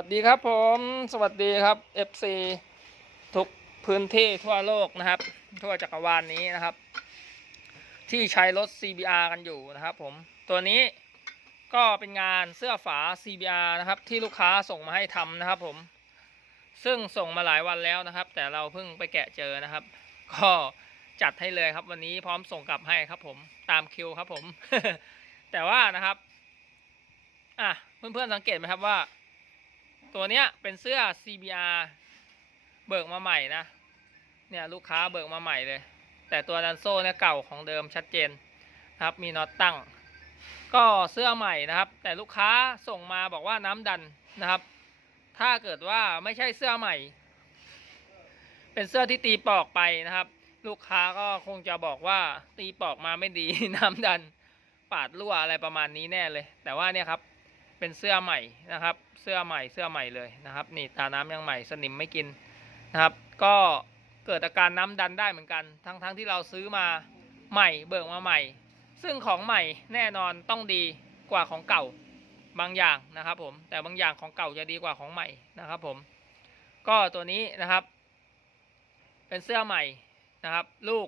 วัสดีครับผม สวัสดีครับ FC ทุกพื้นที่ทั่วโลกนะครับ ทั่วจักรวาลนี้นะครับ ที่ใช้รถ CBR กันอยู่นะครับผมตัวนี้ก็เป็นงานเสื้อฝา CBR นะครับที่ลูกค้าส่งมาให้ทำนะครับผม ซึ่งส่งมาหลายวันแล้วนะครับ แต่เราเพิ่งไปแกะเจอนะครับ ก็จัดให้เลยครับวันนี้พร้อมส่งกลับให้ครับผมตามคิวครับผม แต่ว่านะครับ อะเพื่อนๆสังเกตไหมครับว่า ตัวเนี้ยเป็นเสื้อ CBR เบิกมาใหม่นะ เนี่ยลูกค้าเบิกมาใหม่เลย แต่ตัวดันโซ่เนี่ยเก่าของเดิมชัดเจนนะครับ มีน็อตตั้ง ก็เสื้อใหม่นะครับ แต่ลูกค้าส่งมาบอกว่าน้ำดันนะครับ ถ้าเกิดว่าไม่ใช่เสื้อใหม่ เป็นเสื้อที่ตีปอกไปนะครับ ลูกค้าก็คงจะบอกว่าตีปอกมาไม่ดีน้ำดัน ปาดรั่วอะไรประมาณนี้แน่เลย แต่ว่าเนี่ยครับ เป็นเสื้อใหม่นะครับ เสื้อใหม่เสื้อใหม่เลยนะครับ นี่ตาน้ำยังใหม่สนิมไม่กินนะครับ ก็เกิดอาการน้ำดันได้เหมือนกัน ทั้งทั้งที่เราซื้อมาใหม่เบิกมาใหม่ ซึ่งของใหม่แน่นอนต้องดีกว่าของเก่าบางอย่างนะครับผมแต่บางอย่างของเก่าจะดีกว่าของใหม่นะครับผมก็ตัวนี้นะครับ เป็นเสื้อใหม่นะครับ ลูก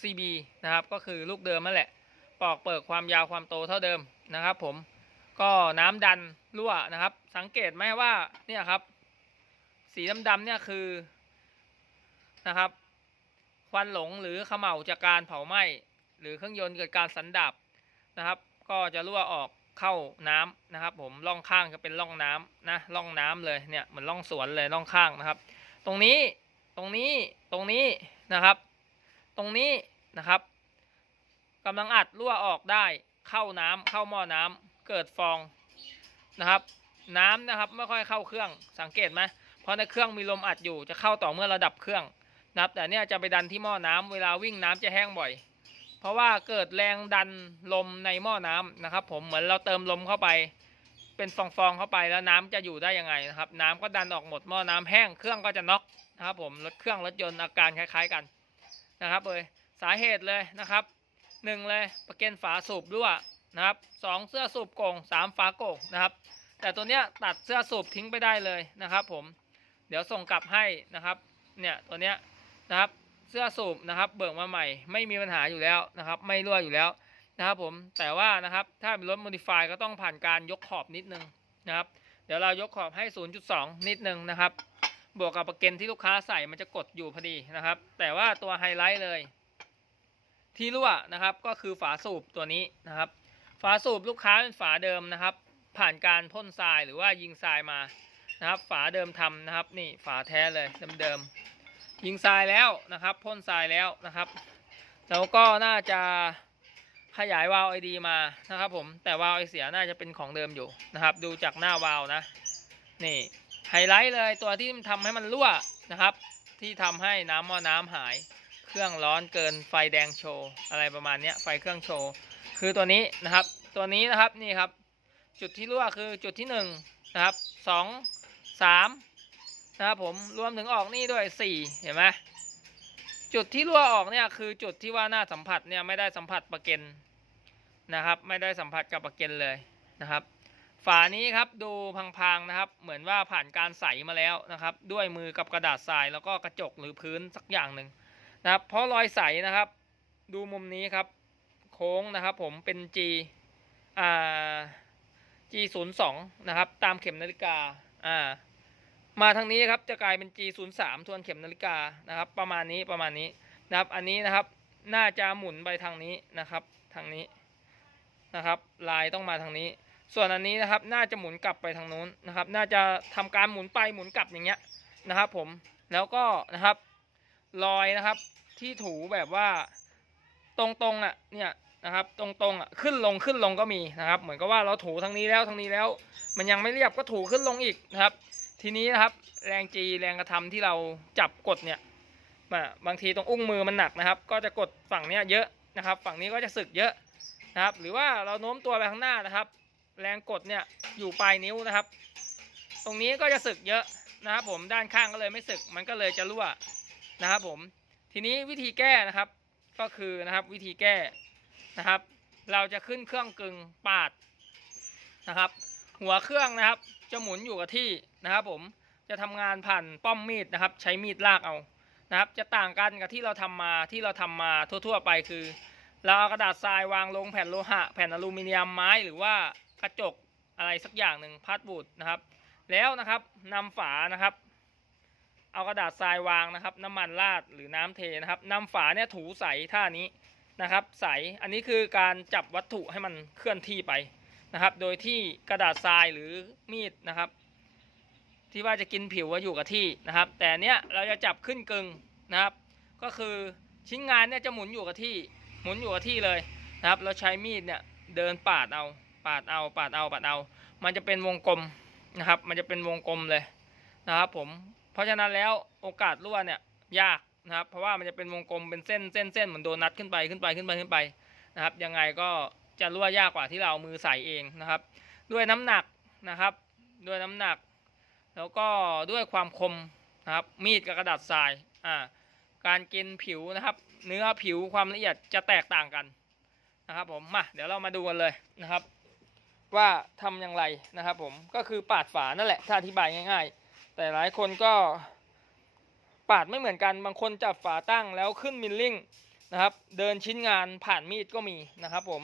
CB นะครับ ก็คือลูกเดิมนั่นแหละ ปอกเปิดความยาวความโตเท่าเดิมนะครับผม ก็น้ำดันรั่วนะครับ สังเกตไหมว่าเนี่ยครับ สีดำๆเนี่ยคือนะครับ ควันหลงหรือเขม่าจากการเผาไหม้หรือเครื่องยนต์เกิดการสันดาบนะครับ ก็จะรั่วออกเข้าน้ำนะครับ ผมร่องข้างจะเป็นร่องน้ำนะร่องน้ำเลยเนี่ยเหมือนร่องสวนเลยร่องข้างนะครับ ตรงนี้ตรงนี้ตรงนี้นะครับ ตรงนี้นะครับกำลังอัดรั่วออกได้เข้าน้ำเข้าหม้อน้ำ เกิดฟองนะครับ น้ำนะครับไม่ค่อยเข้าเครื่องสังเกตไหมเพราะในเครื่องมีลมอัดอยู่จะเข้าต่อเมื่อระดับเครื่องนะครับ แต่เนี่ยจะไปดันที่หม้อน้ำเวลาวิ่งน้ำจะแห้งบ่อย เพราะว่าเกิดแรงดันลมในหม้อน้ำนะครับ ผมเหมือนเราเติมลมเข้าไป เป็นฟองๆเข้าไปแล้วน้ำจะอยู่ได้ยังไงนะครับ น้ำก็ดันออกหมดหม้อน้ำแห้งเครื่องก็จะน็อกนะครับ ผมรถเครื่องรถยนต์อาการคล้าย ๆกันนะครับเลยสาเหตุเลยนะครับหนึ่งเลยประเก็นฝาสูบรั่ว นะครับสองเสื้อสูบโกงสามฝาโกงนะครับ แต่ตัวเนี้ยตัดเสื้อสูบทิ้งไปได้เลยนะครับผมเดี๋ยวส่งกลับให้นะครับเนี่ยตัวเนี้ยนะครับเสื้อสูบนะครับ เบิกมาใหม่ ไม่มีปัญหาอยู่แล้วนะครับ ไม่รั่วอยู่แล้วนะครับผมแต่ว่านะครับถ้าเป็นรถโมดิฟายก็ต้องผ่านการยกขอบนิดนึงนะครับ เดี๋ยวเรายกขอบให้ 0.2 นิดนึงนะครับ บวกกับประเก็นที่ลูกค้าใส่มันจะกดอยู่พอดีนะครับ แต่ว่าตัวไฮไลท์เลย ที่รั่วนะครับก็คือฝาสูบตัวนี้นะครับ ฝาสูบลูกค้าเป็นฝาเดิมนะครับ ผ่านการพ่นทรายหรือว่ายิงทรายมานะครับ ฝาเดิมทำนะครับ นี่ฝาแท้เลยเดิมๆยิงทรายแล้วนะครับ พ่นทรายแล้วนะครับ แล้วก็น่าจะขยายวาล์วไอดีมานะครับ ผมแต่วาล์วไอเสียน่าจะเป็นของเดิมอยู่นะครับ ดูจากหน้าวาล์วนะ นี่ไฮไลท์เลยตัวที่ทำให้มันรั่วนะครับ ที่ทำให้น้ำหม้อน้ำหาย เครื่องร้อนเกินไฟแดงโชว์อะไรประมาณนี้ไฟเครื่องโชว์ คือตัวนี้นะครับ ตัวนี้นะครับนี่ครับ จุดที่รั่วคือจุดที่หนึ่งนะครับสองสามนะครับผมรวมถึงออกนี่ด้วยสี่เห็นไหมจุดที่รั่วออกเนี่ยคือจุดที่ว่าหน้าสัมผัสเนี่ยไม่ได้สัมผัสประเก็นนะครับ ไม่ได้สัมผัสกับประเก็นเลยนะครับ ฝานี้ครับดูพังๆนะครับ เหมือนว่าผ่านการใสมาแล้วนะครับ ด้วยมือกับกระดาษทรายแล้วก็กระจกหรือพื้นสักอย่างหนึ่งนะครับ เพราะรอยใสนะครับ ดูมุมนี้ครับ โค้งนะครับ ผมเป็น G อ่า G 0 2นะครับ ตามเข็มนาฬิกาอ่ามาทางนี้ครับจะกลายเป็น G 0 3ทวนเข็มนาฬิกานะครับ ประมาณนี้ประมาณนี้นะครับ อันนี้นะครับ น่าจะหมุนไปทางนี้นะครับ ทางนี้นะครับ ลายต้องมาทางนี้ ส่วนอันนี้นะครับ น่าจะหมุนกลับไปทางนู้นนะครับ น่าจะทำการหมุนไปหมุนกลับอย่างเงี้ยนะครับ ผมแล้วก็นะครับรอยนะครับที่ถูแบบว่าตรงๆอะเนี่ย นะครับ ตรงๆอะขึ้นลงขึ้นลงก็มีนะครับ เหมือนกับว่าเราถูทางนี้แล้วทางนี้แล้ว มันยังไม่เรียบก็ถูขึ้นลงอีกนะครับ ทีนี้นะครับ แรงจีแรงกระทำที่เราจับกดเนี่ยมาบางทีตรงอุ้งมือมันหนักนะครับ ก็จะกดฝั่งเนี้ยเยอะนะครับ ฝั่งนี้ก็จะสึกเยอะนะครับ หรือว่าเราโน้มตัวไปข้างหน้านะครับ แรงกดเนี่ยอยู่ปลายนิ้วนะครับ ตรงนี้ก็จะสึกเยอะนะครับผมด้านข้างก็เลยไม่สึกมันก็เลยจะรั่วนะครับผมทีนี้วิธีแก้นะครับก็คือนะครับวิธีแก้ นะครับ เราจะขึ้นเครื่องกึ่งปาดนะครับ หัวเครื่องนะครับ จะหมุนอยู่กับที่นะครับผมจะทำงานผ่านป้อมมีดนะครับ ใช้มีดลากเอานะครับ จะต่างกันกับที่เราทำมาที่เราทำมาทั่วๆไปคือ เราเอากระดาษทรายวางลงแผ่นโลหะ แผ่นอลูมิเนียมไม้หรือว่ากระจกอะไรสักอย่างหนึ่งพาสบูดนะครับ แล้วนะครับนำฝานะครับเอากระดาษทรายวางนะครับ น้ำมันราดหรือน้ำเทนะครับนำฝาเนี่ยถูใสท่านี้ นะครับใสอันนี้คือการจับวัตถุให้มันเคลื่อนที่ไปนะครับ โดยที่กระดาษทรายหรือมีดนะครับ ที่ว่าจะกินผิวว่าอยู่กับที่นะครับ แต่เนี้ยเราจะจับขึ้นกึ่งนะครับ ก็คือชิ้นงานเนี่ยจะหมุนอยู่กับที่ หมุนอยู่กับที่เลยนะครับเราใช้มีดเนี่ยเดินปาดเอาปาดเอาปาดเอาปาดเอา มันจะเป็นวงกลมนะครับ มันจะเป็นวงกลมเลยนะครับ ผมเพราะฉะนั้นแล้วโอกาสรั่วเนี่ยยาก นะครับ เพราะว่ามันจะเป็นวงกลมเป็นเส้นเส้นเส้นเหมือนโดนัทขึ้นไปขึ้นไปขึ้นไปขึ้นไปนะครับ ยังไงก็จะรั่วยากกว่าที่เรามือใส่เองนะครับ ด้วยน้ำหนักนะครับ ด้วยน้ำหนัก แล้วก็ด้วยความคมนะครับ มีดกับกระดาษทรายอ่าการกินผิวนะครับ เนื้อผิวความละเอียดจะแตกต่างกันนะครับผมมาเดี๋ยวเรามาดูกันเลยนะครับ ว่าทำอย่างไรนะครับ ผมก็คือปาดฝานั่นแหละถ้าอธิบายง่าย ๆ แต่หลายคนก็ ปาดไม่เหมือนกัน บางคนจับฝาตั้งแล้วขึ้นมิลลิ่งนะครับ เดินชิ้นงานผ่านมีดก็มีนะครับผม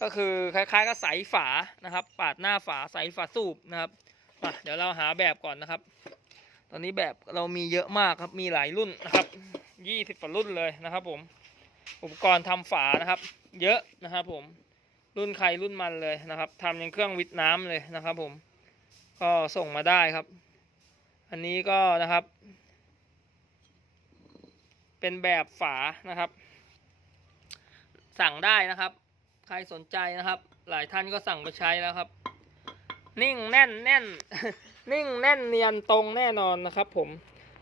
ก็คือคล้ายๆกับใสฝานะครับ ปาดหน้าฝาใสฝาสูบนะครับเดี๋ยวเราหาแบบก่อนนะครับ ตอนนี้แบบเรามีเยอะมากครับ มีหลายรุ่นนะครับยี่สิบกว่ารุ่นเลยนะครับ ผม อุปกรณ์ทำฝานะครับ เยอะนะครับผม รุ่นใครรุ่นมันเลยนะครับทำยังเครื่องวิทย์น้ำเลยนะครับ ผม ก็ส่งมาได้ครับ อันนี้ก็นะครับ เป็นแบบฝานะครับ สั่งได้นะครับ ใครสนใจนะครับ หลายท่านก็สั่งไปใช้แล้วครับ นิ่งแน่นแน่น นิ่งแน่นเนียนตรงแน่นอนนะครับ ผม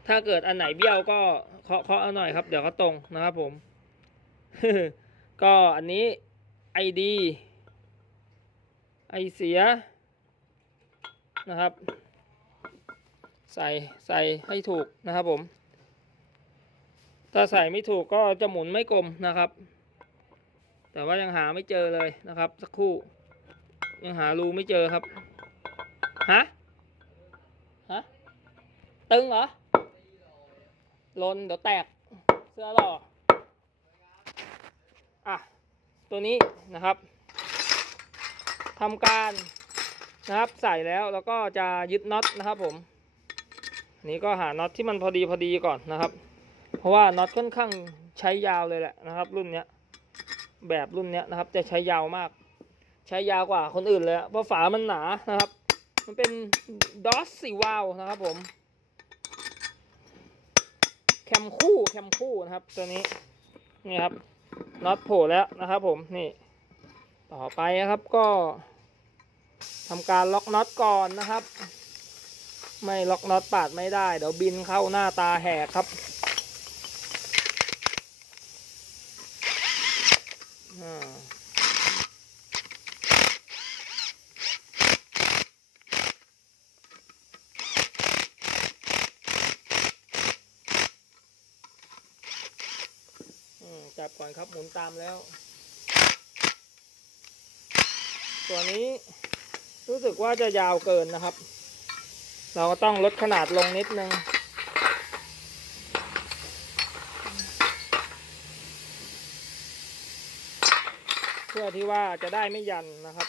ถ้าเกิดอันไหนเบี้ยวก็เคาะเคาะเอาหน่อยครับ เดี๋ยวก็ตรงนะครับ ผม ก็อันนี้ไอดีไอเสียนะครับ ใส่ใส่ให้ถูกนะครับผม ถ้าใส่ไม่ถูกก็จะหมุนไม่กลมนะครับ แต่ว่ายังหาไม่เจอเลยนะครับ สักครู่ ยังหารูไม่เจอครับฮะฮะตึงเหรอลนเดี๋ยวแตกเสื้อหล่ออะตัวนี้นะครับทำการนะครับใส่แล้วแล้วก็จะยึดน็อตนะครับผมนนี้ก็หาน็อตที่มันพอดีพอดีก่อนนะครับ เพราะว่าน็อตค่อนข้างใช้ยาวเลยแหละนะครับ รุ่นเนี้ยแบบรุ่นเนี้ยนะครับ จะใช้ยาวมาก ใช้ยาวกว่าคนอื่นเลยเพราะฝามันหนานะครับ มันเป็นดอสสีวาลนะครับผมแคมคู่แคมคู่นะครับ ตัวนี้นี่ครับน็อตโผล่แล้วนะครับ ผมนี่ ต่อไปนะครับก็ทำการล็อกน็อตก่อนนะครับ ไม่ล็อกน็อตปาดไม่ได้ เดี๋ยวบินเข้าหน้าตาแหกครับอ่าอืม จับก่อนครับหมุนตามแล้ว ตัวนี้รู้สึกว่าจะยาวเกินนะครับ เราก็ต้องลดขนาดลงนิดนึง เพื่อที่ว่าจะได้ไม่ยันนะครับ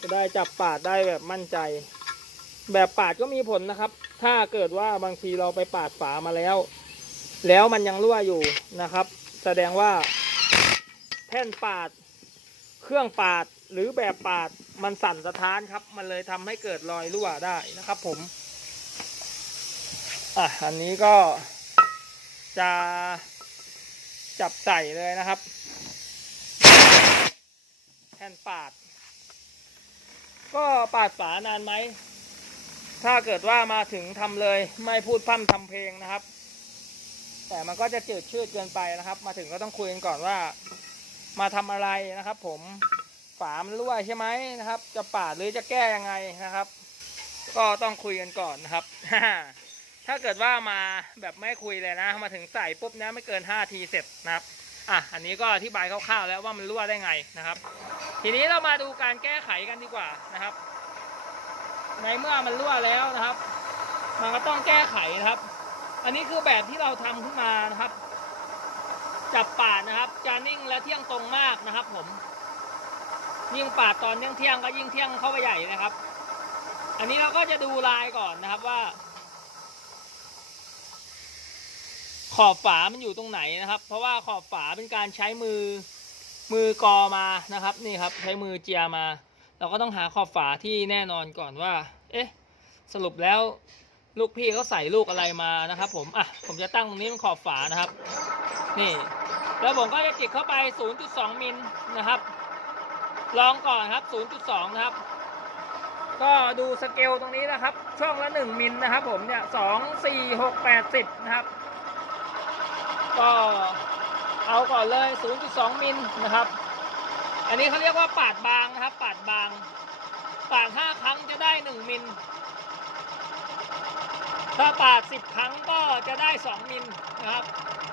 จะได้จับปาดได้แบบมั่นใจ แบบปาดก็มีผลนะครับ ถ้าเกิดว่าบางทีเราไปปาดฝามาแล้ว แล้วมันยังรั่วอยู่นะครับ แสดงว่าแท่นปาด เครื่องปาดหรือแบบปาดมันสั่นสะท้านครับ มันเลยทำให้เกิดรอยรั่วได้นะครับ ผมอะอันนี้ก็จะจับใส่เลยนะครับ แท่นปาด ก็ปาดฝานานไหม ถ้าเกิดว่ามาถึงทำเลยไม่พูดพร่ำทำเพลงนะครับ แต่มันก็จะจืดชืดเกินไปนะครับ มาถึงก็ต้องคุยกันก่อนว่า มาทำอะไรนะครับ ผมฝามันรั่วใช่ไหมนะครับ จะปาดหรือจะแก้ยังไงนะครับ ก็ต้องคุยกันก่อนนะครับถ้าเกิดว่ามาแบบไม่คุยเลยนะ มาถึงใส่ปุ๊บเนี้ยไม่เกิน5ทีเสร็จนะครับ อะอันนี้ก็อธิบายคร่าวๆแล้วว่ามันรั่วได้ไงนะครับ ทีนี้เรามาดูการแก้ไขกันดีกว่านะครับ ในเมื่อมันรั่วแล้วนะครับ มันก็ต้องแก้ไขนะครับ อันนี้คือแบบที่เราทำขึ้นมานะครับ จับปาดนะครับจะนิ่งและเที่ยงตรงมากนะครับ ผม ยิ่งปาดตอนเที่ยงเที่ยงๆก็ยิ่งเที่ยงเข้าไปใหญ่นะครับ อันนี้เราก็จะดูลายก่อนนะครับว่า ขอบฝามันอยู่ตรงไหนนะครับ เพราะว่าขอบฝาเป็นการใช้มือมือกอมานะครับนี่ครับใช้มือเจียมา เราก็ต้องหาขอบฝาที่แน่นอนก่อนว่า เอ๊ะสรุปแล้วลูกพี่เขาใส่ลูกอะไรมานะครับ ผมอะผมจะตั้งตรงนี้เป็นขอบฝานะครับ นี่ แล้วผมก็จะจิกเข้าไป 0.2 มิลนะครับ ลองก่อนครับ 0.2 นะครับ ก็ดูสเกลตรงนี้นะครับ ช่องละ 1 มิลนะครับ ผมเนี่ย 2 4 6 8 10 นะครับ ก็เอาก่อนเลย 0.2 มิลนะครับ อันนี้เขาเรียกว่าปาดบางนะครับ ปาดบาง ปาด 5 ครั้งจะได้ 1 มิล ถ้าปาด 10 ครั้งก็จะได้ 2 มิลนะครับ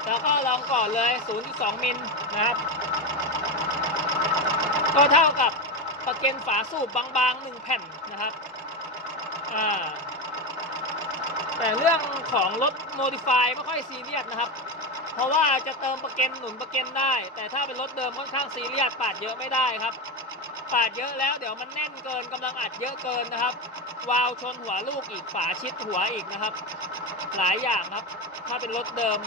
แล้วก็ลองก่อนเลย 0.2 มิลนะครับ ก็เท่ากับประเก็นฝาสูบบางๆ 1 แผ่นนะครับอ่าแต่เรื่องของรถโมดิฟายไม่ค่อยซีเรียสนะครับ เพราะว่าจะเติมประเก็นหนุนประเก็นได้ แต่ถ้าเป็นรถเดิมค่อนข้างซีเรียสปาดเยอะไม่ได้ครับ ปาดเยอะแล้วเดี๋ยวมันแน่นเกินกำลังอัดเยอะเกินนะครับ วาวชนหัวลูกอีกฝาชิดหัวอีกนะครับ หลายอย่างครับ ถ้าเป็นรถเดิม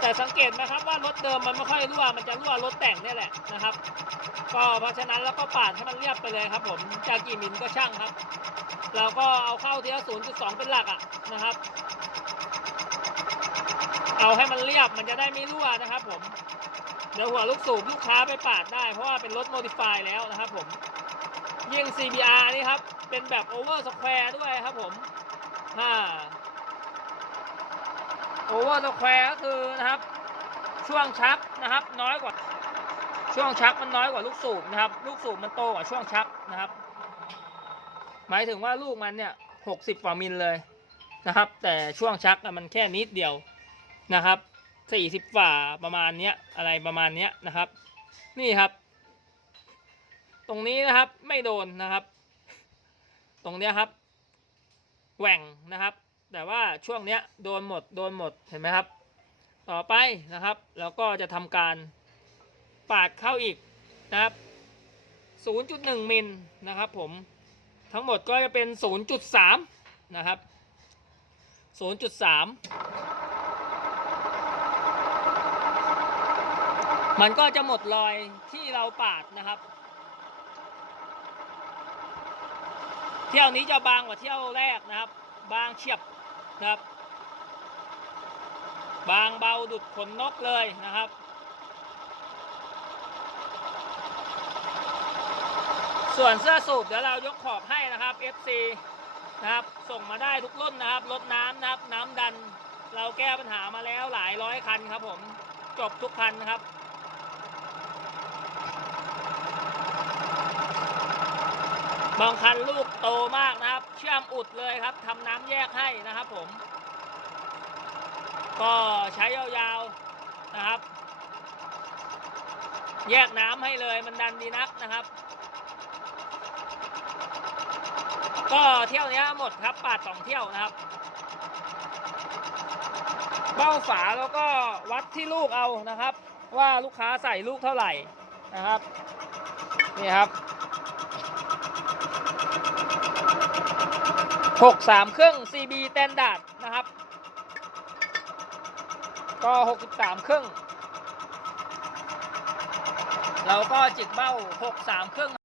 แต่สังเกตไหมครับว่ารถเดิมมันไม่ค่อยรั่วมันจะรั่วรถแต่งนี่แหละนะครับ ก็เพราะฉะนั้นแล้วก็ปาดให้มันเรียบไปเลยครับ ผมจะกี่มิลก็ช่างครับเราก็เอาเข้าทีละ0.2 เป็นหลักอะนะครับ เอาให้มันเรียบมันจะได้ไม่รั่วนะครับ ผมเดี๋ยวหัวลูกสูบลูกค้าไปปาดได้เพราะว่าเป็นรถโมดิฟายแล้วนะครับผมยิ่ง CBR นี่ครับ เป็นแบบโอเวอร์สแควร์ด้วยครับผมฮ่าโอเวอร์สแควร์ก็คือนะครับ ช่วงชักนะครับ น้อยกว่า ช่วงชักมันน้อยกว่าลูกสูบนะครับ ลูกสูบมันโตกว่าช่วงชักนะครับ หมายถึงว่าลูกมันเนี่ยหกสิบกว่ามิลเลยนะครับ แต่ช่วงชักมันแค่นิดเดียวนะครับสี่สิบฝ่าประมาณเนี้ยอะไรประมาณเนี้ยนะครับ นี่ครับ ตรงนี้นะครับไม่โดนนะครับ ตรงเนี้ยครับแหว่งนะครับ แต่ว่าช่วงเนี้ยโดนหมดโดนหมดเห็นไหมครับ ต่อไปนะครับเราก็จะทำการปาดเข้าอีกนะครับ 0.1 มิลนะครับผมทั้งหมดก็จะเป็น 0.3 นะครับ 0.3 มันก็จะหมดรอยที่เราปาดนะครับ เที่ยวนี้จะบางกว่าเที่ยวแรกนะครับ บางเฉียบนะครับ บางเบาดุดขนนกเลยนะครับ ส่วนเสื้อสูบเดี๋ยวเรายกขอบให้นะครับ FC นะครับส่งมาได้ทุกรุ่นนะครับรถน้ำนะครับ น้ำดัน เราแก้ปัญหามาแล้วหลายร้อยคันครับผมจบทุกคันนะครับ บางคันลูกโตมากนะครับ เชื่อมอุดเลยครับทำน้ำแยกให้นะครับผม ก็ใช้ยาวๆนะครับ แยกน้ำให้เลยมันดันดีนักนะครับ ก็เที่ยวนี้หมดครับปาดสองเที่ยวนะครับ เบ้าฝาแล้วก็วัดที่ลูกเอานะครับ ว่าลูกค้าใส่ลูกเท่าไหร่นะครับ นี่ครับ หกสามเครื่อง CB แตนดาร์ดนะครับ ก็หกสิบสามเครื่องเราก็จิกเบ้าหกสามเครื่อง